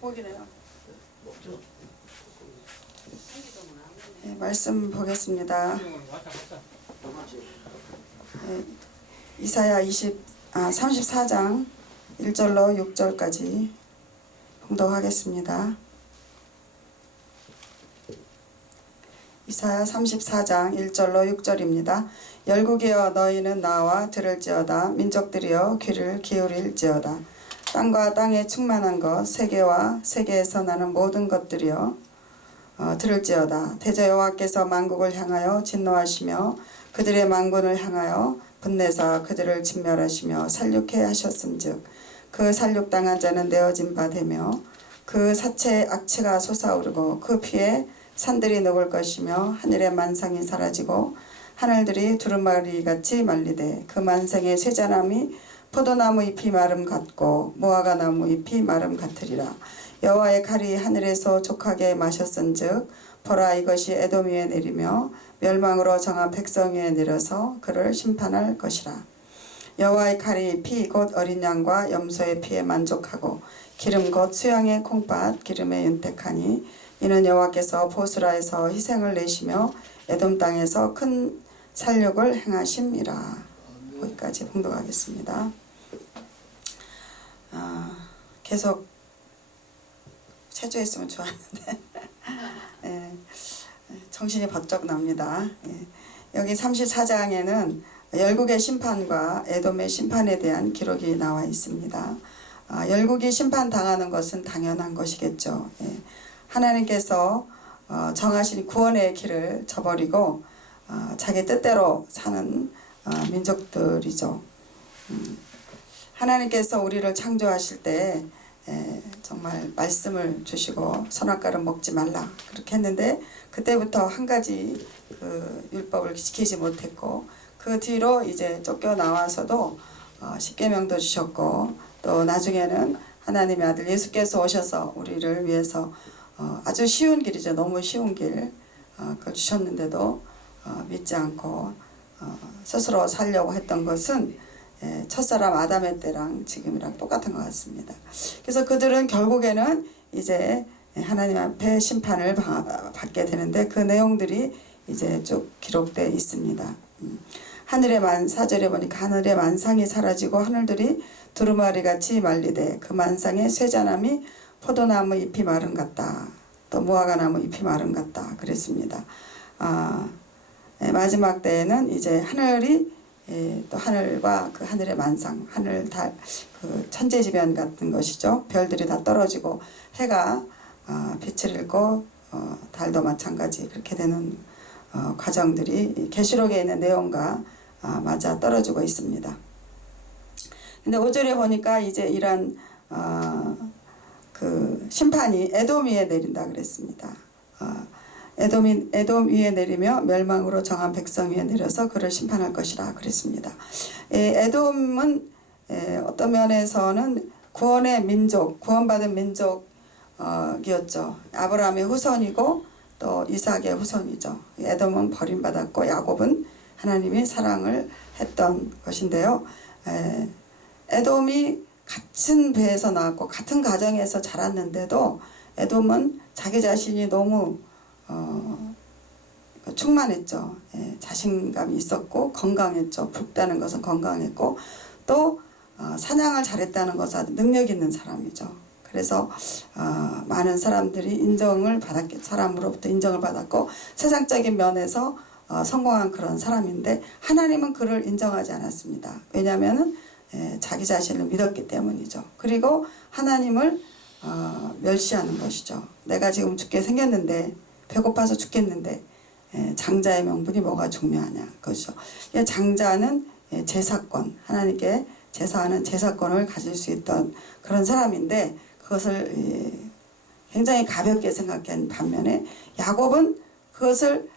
보기네요. 네, 말씀 보겠습니다. 네, 이사야 34장 1절로 6절까지 봉독하겠습니다. 이사야 34장 1절로 6절입니다. 열국이여 너희는 나와 들을지어다. 민족들이여 귀를 기울일지어다. 땅과 땅에 충만한 것 세계와 세계에서 나는 모든 것들이여 들을지어다. 대저 여호와께서 만국을 향하여 진노하시며 그들의 만군을 향하여 분내사 그들을 진멸하시며 살육해 하셨음즉 그 살육당한 자는 내어진 바 되며 그 사체에 악취가 솟아오르고 그 피에 산들이 녹을 것이며 하늘의 만상이 사라지고 하늘들이 두루마리같이 말리되 그 만상의 쇠자나무 포도나무 잎이 마름 같고 무화과 나무 잎이 마름 같으리라. 여호와의 칼이 하늘에서 족하게 마셨은즉 보라 이것이 에돔 위에 내리며 멸망으로 정한 백성 위에 내려서 그를 심판할 것이라. 여호와의 칼이 피 곧 어린 양과 염소의 피에 만족하고 기름 곧 수양의 콩팥 기름에 윤택하니 이는 여호와께서 보스라에서 희생을 내시며 에돔 땅에서 큰 살육을 행하심이라. 거기까지 봉독하겠습니다. 계속 체조했으면 좋았는데 예, 정신이 번쩍 납니다. 예, 여기 34장에는 열국의 심판과 에돔의 심판에 대한 기록이 나와 있습니다. 열국이 심판당하는 것은 당연한 것이겠죠. 예, 하나님께서 정하신 구원의 길을 저버리고 자기 뜻대로 사는 민족들이죠. 하나님께서 우리를 창조하실 때 정말 말씀을 주시고 선악과를 먹지 말라 그렇게 했는데 그때부터 한 가지 그 율법을 지키지 못했고 그 뒤로 이제 쫓겨나와서도 십계명도 주셨고 또 나중에는 하나님의 아들 예수께서 오셔서 우리를 위해서 아주 쉬운 길이죠. 너무 쉬운 길 그걸 주셨는데도 믿지 않고 스스로 살려고 했던 것은 첫사람 아담의 때랑 지금이랑 똑같은 것 같습니다. 그래서 그들은 결국에는 이제 하나님 앞에 심판을 받게 되는데 그 내용들이 이제 쭉 기록되어 있습니다. 하늘의 4절에 보니까 하늘의 만상이 사라지고 하늘들이 두루마리같이 말리되 그 만상에 쇠자나무 포도나무 잎이 마른 같다. 또 무화과나무 잎이 마른 같다. 그랬습니다. 마지막 때에는 이제 하늘이 또 하늘과 그 하늘의 만상, 하늘, 달, 그 천재지변 같은 것이죠. 별들이 다 떨어지고 해가 빛을 잃고 달도 마찬가지 그렇게 되는 과정들이 계시록에 있는 내용과 맞아 떨어지고 있습니다. 근데 5절에 보니까 이제 이런 그 심판이 에돔 위에 내린다 그랬습니다. 에돔 위에 내리며 멸망으로 정한 백성 위에 내려서 그를 심판할 것이라 그랬습니다. 에돔은 어떤 면에서는 구원의 민족, 구원받은 민족이었죠. 아브라함의 후손이고 또 이삭의 후손이죠. 에돔은 버림받았고 야곱은 하나님이 사랑을 했던 것인데요. 에돔이 같은 배에서 나왔고 같은 가정에서 자랐는데도 에돔은 자기 자신이 너무 충만했죠. 자신감이 있었고 건강했죠. 붉다는 것은 건강했고 또 사냥을 잘했다는 것은 능력 있는 사람이죠. 그래서 많은 사람들이 사람으로부터 인정을 받았고 세상적인 면에서 성공한 그런 사람인데 하나님은 그를 인정하지 않았습니다. 왜냐하면 자기 자신을 믿었기 때문이죠. 그리고 하나님을 멸시하는 것이죠. 내가 지금 죽게 생겼는데 배고파서 죽겠는데 장자의 명분이 뭐가 중요하냐 그것이죠. 장자는 제사권, 하나님께 제사하는 제사권을 가질 수 있던 그런 사람인데 그것을 굉장히 가볍게 생각한 반면에 야곱은 그것을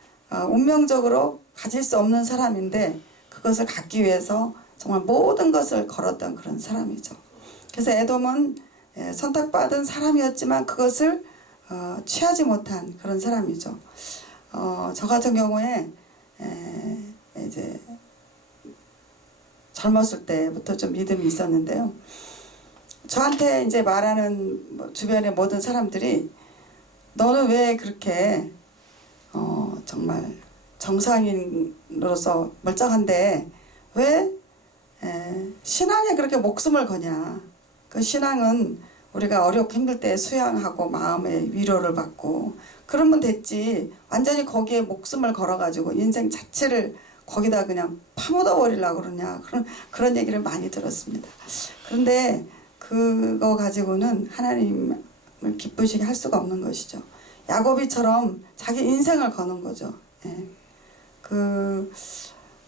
운명적으로 가질 수 없는 사람인데 그것을 갖기 위해서 정말 모든 것을 걸었던 그런 사람이죠. 그래서 에돔은 선택받은 사람이었지만 그것을 취하지 못한 그런 사람이죠. 저 같은 경우에 이제 젊었을 때부터 좀 믿음이 있었는데요. 저한테 이제 말하는 주변의 모든 사람들이 너는 왜 그렇게 정말 정상인으로서 멀쩡한데 왜 신앙에 그렇게 목숨을 거냐. 그 신앙은 우리가 어렵고 힘들 때 수양하고 마음의 위로를 받고 그러면 됐지. 완전히 거기에 목숨을 걸어가지고 인생 자체를 거기다 그냥 파묻어 버리려고 그러냐. 그런 얘기를 많이 들었습니다. 그런데 그거 가지고는 하나님을 기쁘시게 할 수가 없는 것이죠. 야고비처럼 자기 인생을 거는 거죠. 예.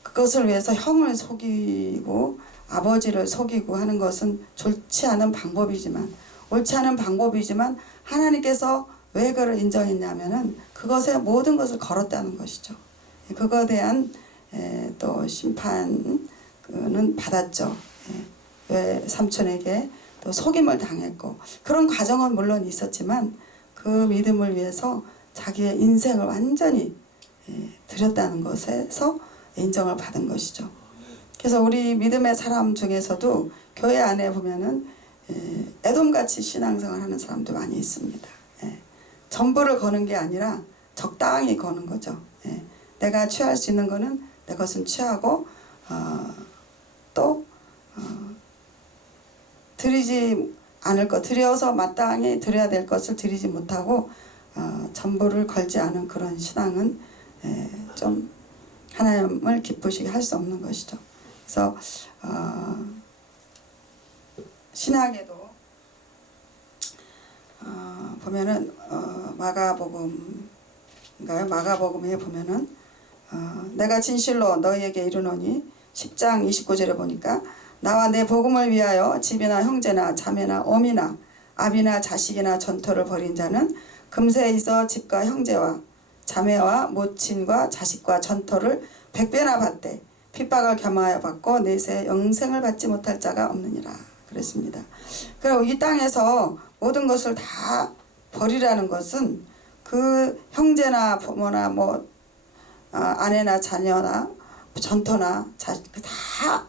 그것을 위해서 형을 속이고 아버지를 속이고 하는 것은 좋지 않은 방법이지만 옳지 않은 방법이지만 하나님께서 왜 그걸 인정했냐면은 그것에 모든 것을 걸었다는 것이죠. 그거에 대한 또 심판은 받았죠. 왜 삼촌에게 또 속임을 당했고 그런 과정은 물론 있었지만 그 믿음을 위해서 자기의 인생을 완전히 드렸다는 것에서 인정을 받은 것이죠. 그래서 우리 믿음의 사람 중에서도 교회 안에 보면은 에돔같이 신앙생활 하는 사람도 많이 있습니다. 전부를 거는 게 아니라 적당히 거는 거죠. 내가 취할 수 있는 거는 내 것은 취하고 또 드리지 않을 것, 드려서 마땅히 드려야 될 것을 드리지 못하고 전부를 걸지 않은 그런 신앙은 좀 하나님을 기쁘시게 할 수 없는 것이죠. 그래서 신학에도 보면은 마가복음에 보면은 내가 진실로 너희에게 이르노니 10장 29절에 보니까 나와 내 복음을 위하여 집이나 형제나 자매나 어미나 아비나 자식이나 전토를 벌인 자는 금세에 있어 집과 형제와 자매와 모친과 자식과 전토를 100배나 받되 핍박을 겸하여 받고 내세 영생을 받지 못할 자가 없느니라 그랬습니다. 그리고 이 땅에서 모든 것을 다 버리라는 것은 그 형제나 부모나 아내나 자녀나 전토나 다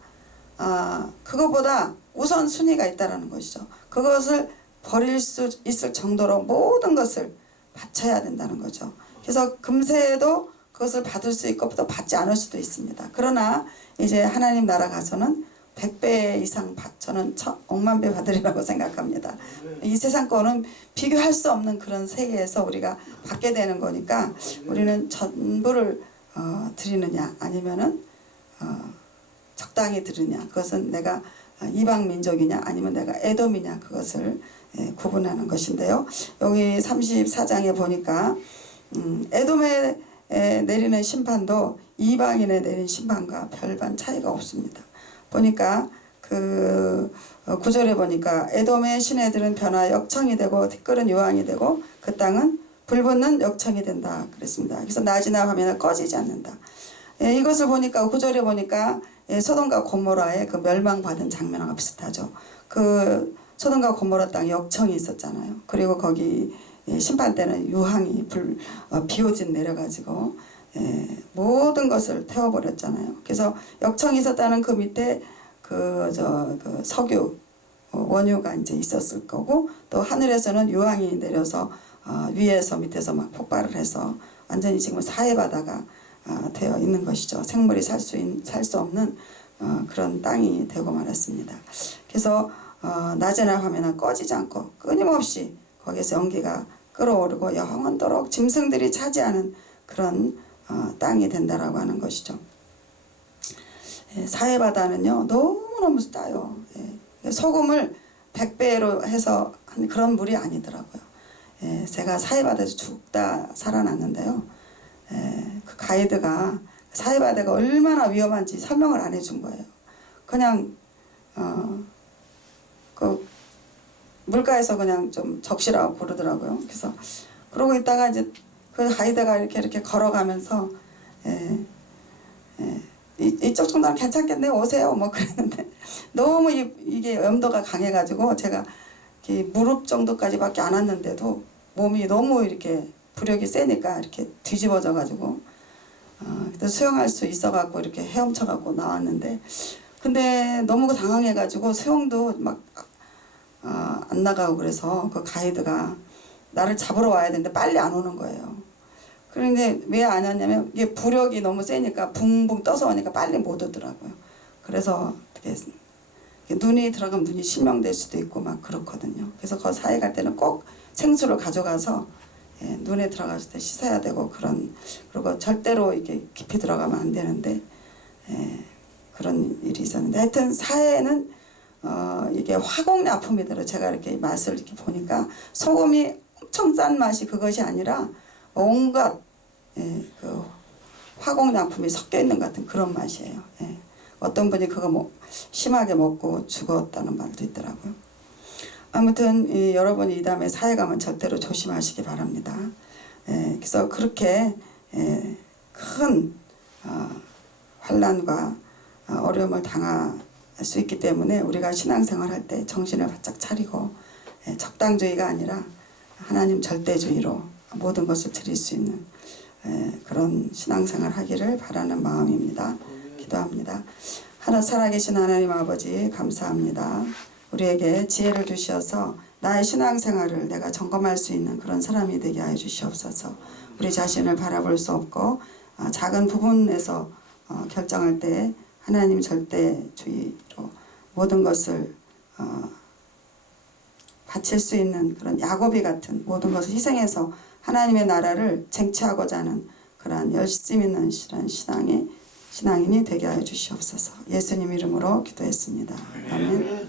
그것보다 우선 순위가 있다라는 것이죠. 그것을 버릴 수 있을 정도로 모든 것을 바쳐야 된다는 거죠. 그래서 금세에도 그것을 받을 수 있고 또 받지 않을 수도 있습니다. 그러나 이제 하나님 나라 가서는 100배 이상 저는 억만 배 받으리라고 생각합니다. 이 세상 거는 비교할 수 없는 그런 세계에서 우리가 받게 되는 거니까 우리는 전부를 드리느냐 아니면은 적당히 드리느냐 그것은 내가 이방 민족이냐 아니면 내가 에돔이냐 그것을 구분하는 것인데요. 여기 34장에 보니까 에돔에 내리는 심판도 이방인에 내린 심판과 별반 차이가 없습니다. 보니까 그 9절에 보니까 에돔의 시내들은 변화 역청이 되고 티끌은 유황이 되고 그 땅은 불붙는 역청이 된다 그랬습니다. 그래서 낮이나 밤이나 꺼지지 않는다. 이것을 보니까 9절에 보니까 소돔과 고모라의 그 멸망받은 장면과 비슷하죠. 그 소돔과 고모라 땅에 역청이 있었잖아요. 그리고 거기 심판 때는 유황이 비오진 내려가지고 모든 것을 태워버렸잖아요. 그래서 역청이 있었다는 그 밑에 그 석유 원유가 이제 있었을 거고 또 하늘에서는 유황이 내려서 위에서 밑에서 막 폭발을 해서 완전히 지금 사해바다가 되어 있는 것이죠. 생물이 살 수 없는 그런 땅이 되고 말았습니다. 그래서 낮에나 밤에나 꺼지지 않고 끊임없이 거기에서 연기가 끓어오르고 영원토록 짐승들이 차지하는 그런 땅이 된다라고 하는 것이죠. 사해바다는요 너무너무 따요. 소금을 100배로 해서 한 그런 물이 아니더라고요. 제가 사해바다에서 죽다 살아났는데요. 그 가이드가 사해바다가 얼마나 위험한지 설명을 안 해준 거예요. 그냥 그 물가에서 그냥 좀 적시라고 그러더라고요. 그래서 그러고 있다가 이제 그 가이드가 이렇게 걸어가면서 이쪽 정도는 괜찮겠네 오세요 뭐 그랬는데 너무 이게 염도가 강해가지고 제가 무릎 정도까지밖에 안 왔는데도 몸이 너무 이렇게 부력이 세니까 이렇게 뒤집어져 가지고 수영할 수 있어 갖고 이렇게 헤엄쳐 갖고 나왔는데 근데 너무 당황해 가지고 수영도 막 안 나가고 그래서 그 가이드가 나를 잡으러 와야 되는데 빨리 안 오는 거예요. 그런데 왜 안 왔냐면 이게 부력이 너무 세니까 붕붕 떠서 오니까 빨리 못 오더라고요. 그래서 어떻게 눈이 들어가면 눈이 실명될 수도 있고 막 그렇거든요. 그래서 그 사회 갈 때는 꼭 생수를 가져가서 눈에 들어갔을 때 씻어야 되고 그리고 절대로 이게 깊이 들어가면 안 되는데 그런 일이 있었는데 하여튼 사회는 이게 화공약품이더라고요. 제가 이렇게 맛을 이렇게 보니까 소금이 엄청 싼 맛이 그것이 아니라 온갖 그 화공약품이 섞여 있는 것 같은 그런 맛이에요. 어떤 분이 그거 심하게 먹고 죽었다는 말도 있더라고요. 아무튼 여러분이 이 다음에 사회 가면 절대로 조심하시기 바랍니다. 그래서 그렇게 큰 환난과 어려움을 당할 수 있기 때문에 우리가 신앙생활 할 때 정신을 바짝 차리고 적당주의가 아니라 하나님 절대주의로 모든 것을 드릴 수 있는 그런 신앙생활 하기를 바라는 마음입니다. 기도합니다. 살아계신 하나님 아버지 감사합니다. 우리에게 지혜를 주셔서 나의 신앙생활을 내가 점검할 수 있는 그런 사람이 되게 하여 주시옵소서. 우리 자신을 바라볼 수 없고 작은 부분에서 결정할 때 하나님 절대주의로 모든 것을 바칠 수 있는 그런 야고비 같은 모든 것을 희생해서 하나님의 나라를 쟁취하고자 하는 그러한 열심 있는 신앙인이 되게 하여 주시옵소서. 예수님 이름으로 기도했습니다. 아멘.